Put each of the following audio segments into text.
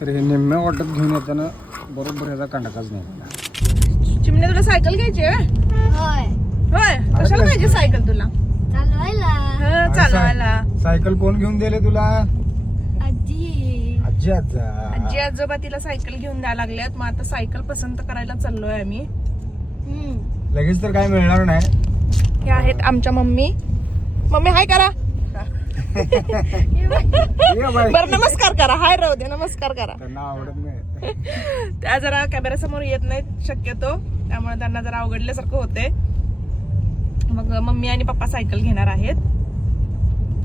तर हे निम्म्या वाटत घेऊन येताना बरोबर ह्याचा कंडकाच नाही. चिमणे तुला सायकल घ्यायची आहे? होय. होय. कशाला पाहिजे सायकल तुला? चालवायला. हं, चालवायला. सायकल कोण घेऊन दिले तुला? आजी. आजी आजा. आजी आजोबा तिला सायकल घेऊन द्यायला लागल्यात मग आता सायकल पसंत करायला चाललोय आम्ही. लगेच तर काय मिळणार नाही. हे आहेत आमच्या मम्मी. मम्मी हाय करा. बरं नमस्कार करा. हाय राहू दे. नमस्कार करा. त्यांना आवडत नाही. त्या जरा कॅमेऱ्यासमोर येत नाहीत शक्यतो. त्यामुळे त्यांना जरा अवघडल्यासारखं होते मग मम्मी आणि पप्पा सायकल घेणार आहेत.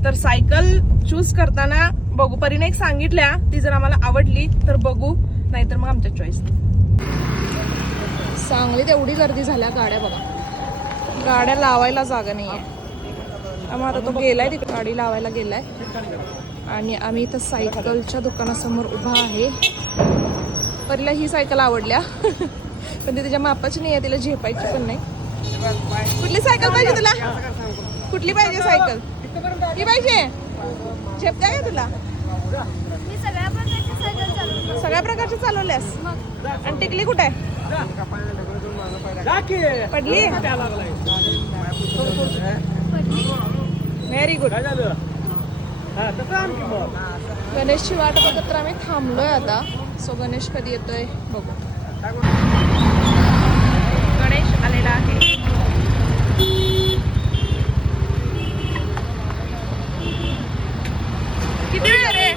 तर सायकल चूज करताना बघू. परीने एक सांगितल्या ती जर आम्हाला आवडली तर बघू. नाहीतर मग आमच्या चॉईस सांगलीत एवढी गर्दी झाल्या गाड्या बघा. गाड्या लावायला जागा नाही आहे त्यामुळे आता तो गेलाय तिकडे गाडी लावायला गेलाय. आणि आम्ही इथं सायकलच्या दुकानासमोर उभा आहे. परीला ही सायकल आवडल्या. पण ती तिच्या मापाची नाही आहे तिला झेपायची पण नाही. कुठली सायकल पाहिजे तुला? कुठली पाहिजे सायकल? ही पाहिजे? झेपत्या का तुला. मी सगळ्या प्रकारच्या सायकल चालवतो. सगळ्या प्रकारचे चालवल्यास. आणि टिकली कुठे? आहे पडली? व्हेरी गुड गणेशची वाट बघत तर आम्ही थांबलोय आता. सो गणेश कधी येतोय बघू. गणेश आलेला आहे. किती वेळ रे?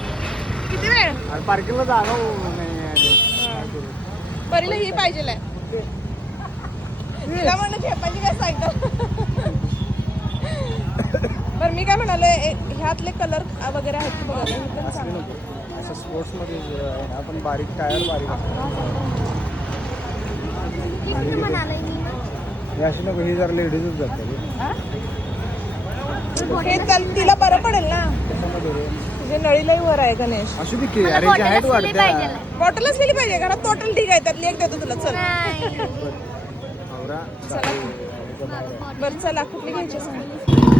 किती वेळ? पार्किंगला जागा. परीला ही पाहिजे तिला म्हणून झेपायची काय सायकल बरं मी काय म्हणाले ए- ह्यातले कलर वगैरे आहेत की पण असं. नको. असं स्पोर्ट्समध्ये जे आहे ना, आपण बारीक टायर बारीक ती हे अशी नको ही जरा लेडीजच जाते चल तिला बरं पडेल ना. त्याच्यामध्ये रे. तुझे नळीलाही वर आहे गणेश. असू दे की मला अरे बॉटल हाईट वाढते पाहिजे. बॉटल असलेली पाहिजे घरात टोटल ठीक आहे त्यातली एक देतो तुला. चल. बरं. चला. कुठली घ्यायची? सांग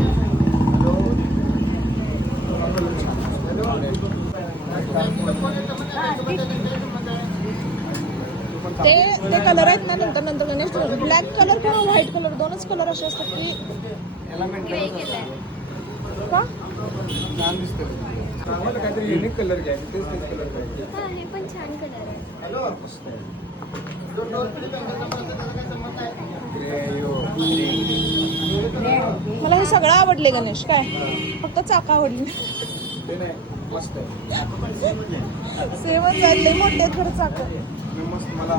ते ते कलर आहेत ना नंतर नंतर गणेश ब्लॅक कलर किंवा व्हाईट कलर दोनच कलर असे असतात की केलंय का? छान दिसते आम्हाला काहीतरी युनिक कलर घ्यायचे तेच तेच कलर घ्यायचे पण छान कलर आहे मला हे सगळं आवडले गणेश. काय? फक्त चाक आवडली. सेवन झाले आहे मोठे खरं चाक. मला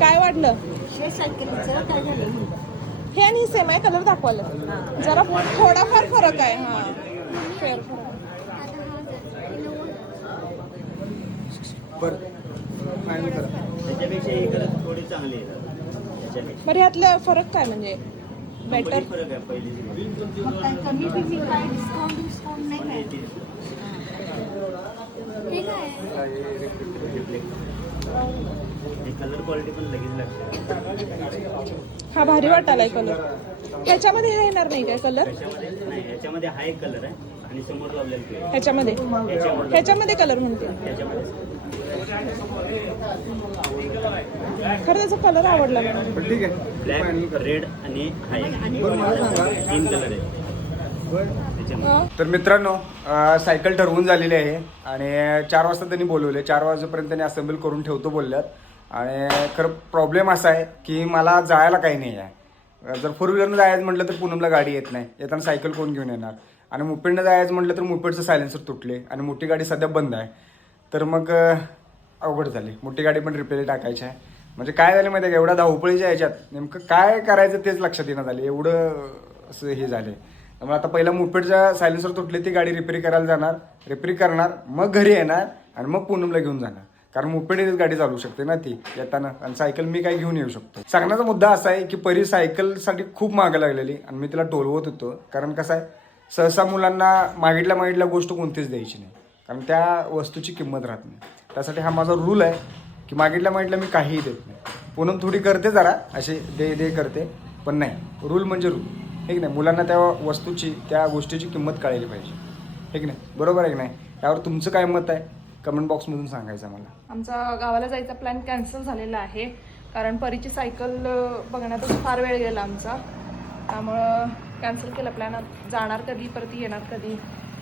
काय वाटलं? हे हे आणि सेम आहे कलर दाखवायला. जरा थोडाफार फरक आहे हा. बरं. फायनल करा त्याच्यापेक्षा ही कलर थोडी चांगली आहे त्याच्यापेक्षा. बरं ह्यातलं फरक काय म्हणजे? बेटर बरीच फरक आहे पहिली. मग काय कमी बिमी काय डिस्काउंट डिस्काउंट नाही काय? हे काय? आहे? कलर क्वालिटी पण लगेच लागते. हा भारी वाटायलाय कलर ह्याच्यामध्ये हा येणार नाही काय कलर त्याच्यामध्ये नाही ह्याच्यामध्ये हा एक कलर आहे. आणि समोर लावलेला तो. आहे. ह्याच्यामध्ये. ह्याच्यामध्ये कलर म्हणते. त्याच्यामध्ये खरं त्याचा कलर आवडला मला पण ठीक आहे. ब्लॅक रेड आणि एक बरं मला सांगा. तीन कलर आहे. त्याच्यामध्ये. तर मित्रांनो अं, सायकल ठरवून झालेली आहे. आणि चार वाजता त्यांनी बोलवले. चार वाजेपर्यंत त्यांनी असेंबल करून ठेवतो बोलल्यात. आणि खरं प्रॉब्लेम असा आहे की मला जायला काही नाही आहे. जर फोर व्हीलरनं जायचं म्हटलं तर पूनमला गाडी येत नाही. येताना सायकल कोण घेऊन येणार? आणि मुपेडनं जायचं म्हटलं तर मुपेडचं सायलेन्सर तुटले आणि मोठी गाडी सध्या बंद आहे. तर मग अवघड झाली. मोठी गाडी पण रिपेअर टाकायची आहे. म्हणजे काय झालं माहिती आहे का? एवढ्या धावपळीच्या याच्यात नेमकं काय करायचं तेच लक्षात येणं झाले एवढं असं हे झाले त्यामुळे आता पहिला मुपेडच्या सायलेन्सर तुटले ती गाडी रिपेअर करायला जाणार. रिपेअर करणार मग घरी येणार आणि मग पूनमला घेऊन जाणार. कारण मुपेडीच गाडी चालू शकते ना ती येताना. आणि सायकल मी काय घेऊन येऊ शकतो. सांगण्याचा मुद्दा असा आहे की परी सायकलसाठी खूप मागं लागलेली आणि मी तिला टोलवत होतो. कारण कसं आहे सहसा मुलांना मागितल्या मागितल्या गोष्ट कोणतीच द्यायची नाही. कारण त्या वस्तूची किंमत राहत नाही. त्यासाठी हा माझा रूल आहे की मागितल्या मागितल्या मी काहीही देत नाही. पूनम थोडी करते जरा असे दे दे करते पण नाही. रूल म्हणजे रूल हे की नाही? मुलांना त्या वस्तूची त्या गोष्टीची किंमत कळायली पाहिजे. हे की नाही? बरोबर आहे की नाही? त्यावर तुमचं काय मत आहे? कमेंट बॉक्समधून सांगायचं मला. आमचा गावाला जायचा प्लॅन कॅन्सल झालेला आहे. कारण परीची सायकल बघण्यातच फार वेळ गेला आमचा. त्यामुळं कॅन्सल केला प्लॅन जाणार कधी परत येणार कधी?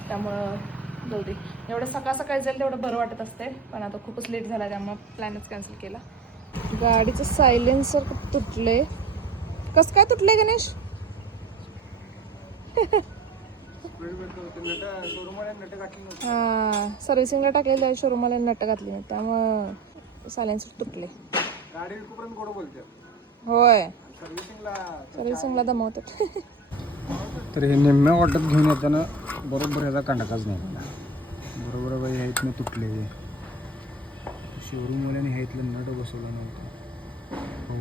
त्यामुळं जाऊ दे एवढं सकाळ सकाळी जाईल तेवढं बरं वाटत असते पण आता खूपच लेट झाला त्यामुळं प्लॅनच कॅन्सल केला. गाडीचं सायलेन्सर तुटले कसं काय तुटले गणेश? हां सर्व्हिसिंगला टाकलेलं शोरूमला नट घातली नाही त्यामुळं सायलेन्सर तुटले गाडी विकूपर्यंत गोड बोलते होय. सर्व्हिसिंगला सर्व्हिसिंगला दमवतात. तर हे निम्म्या वाटत घेऊन येताना बरोबर ह्याचा कांडकाच नाही. मला बरोबर बाई ह्या इथनं तुटले शोरूमवाल्याने ह्या इथलं नट बसवलं नव्हतं. हो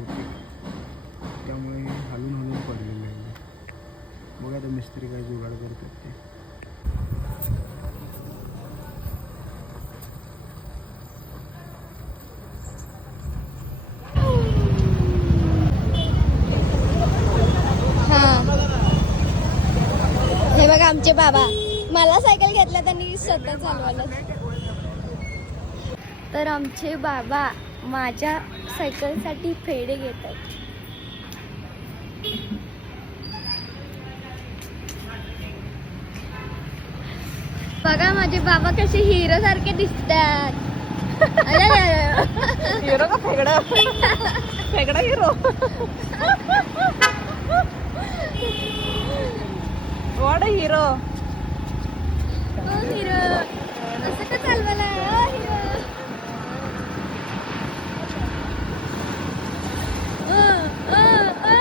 त्यामुळे हलून हलून पडलेलं आहे बघा आता मिस्त्री काय जुगाड करतात ते. आमचे बाबा. मला सायकल घेतल्या त्यांनी स्वतः चालवायला तर आमचे बाबा माझ्या सायकलसाठी फेडे घेत आहेत. बघा माझे बाबा कसे हिरो सारखे दिसतात. हिरो का फेगडा? फेगडा हिरो वॉट हिरो हो हिरो असं का चालवायला हो हिरो अ, अ, अ,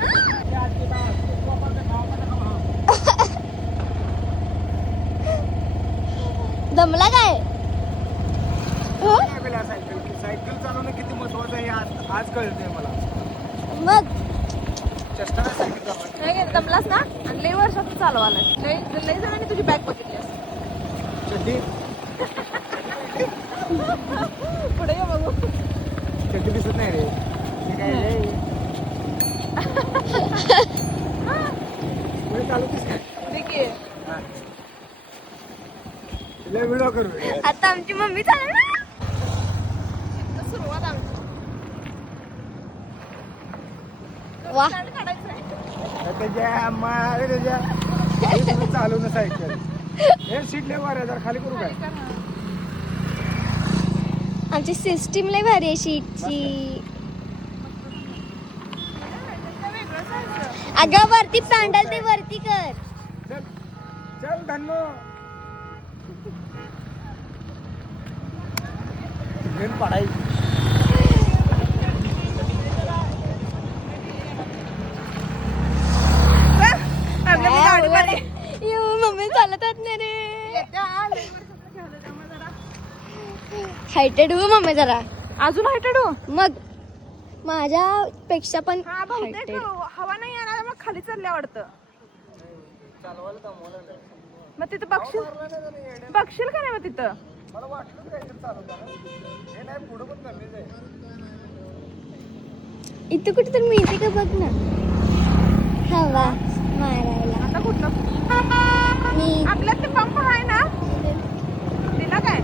अ. दमला काय हो? सायकल सायकल चालवणं किती महत्वाचं आहे आज आज कळतंय मला मग चेष्टा नाही सायकल चालवणं नाही दमलास ना आणि लई वर्षातून लई लई जणांनी तुझी बॅग बघितली असते. पुढे ये बघू. चड्डी दिसत नाही रे? पुढे. लय व्हिडिओ करू. आता आमची मम्मी चालवणार सुरुवात आमची. काढायचं आहे. त्याच्या मारे त्याच्या तुम्ही चालवणं सायकल हे सीट लय वाऱ्या जरा खाली करू काय? आमची सिस्टीम लय भारी आहे शीटची अगं वरती पॅन्डल ते वरती कर. चल धन्नो मी गाडी मध्ये. यू, नाही रे हायटेड हो मम्मी जरा. अजून हायटेड हो मग माझ्या पेक्षा पण हा हवा नाही येणार मग खाली चालल्या वाटतं. मग तिथं बघशील? बघशील का नाही मग तिथं? इथं कुठे तर मिळते का बघ ना. हवा मारायला. आता कुठलं? आपल्यात ते पंप आहे ना? दिला काय?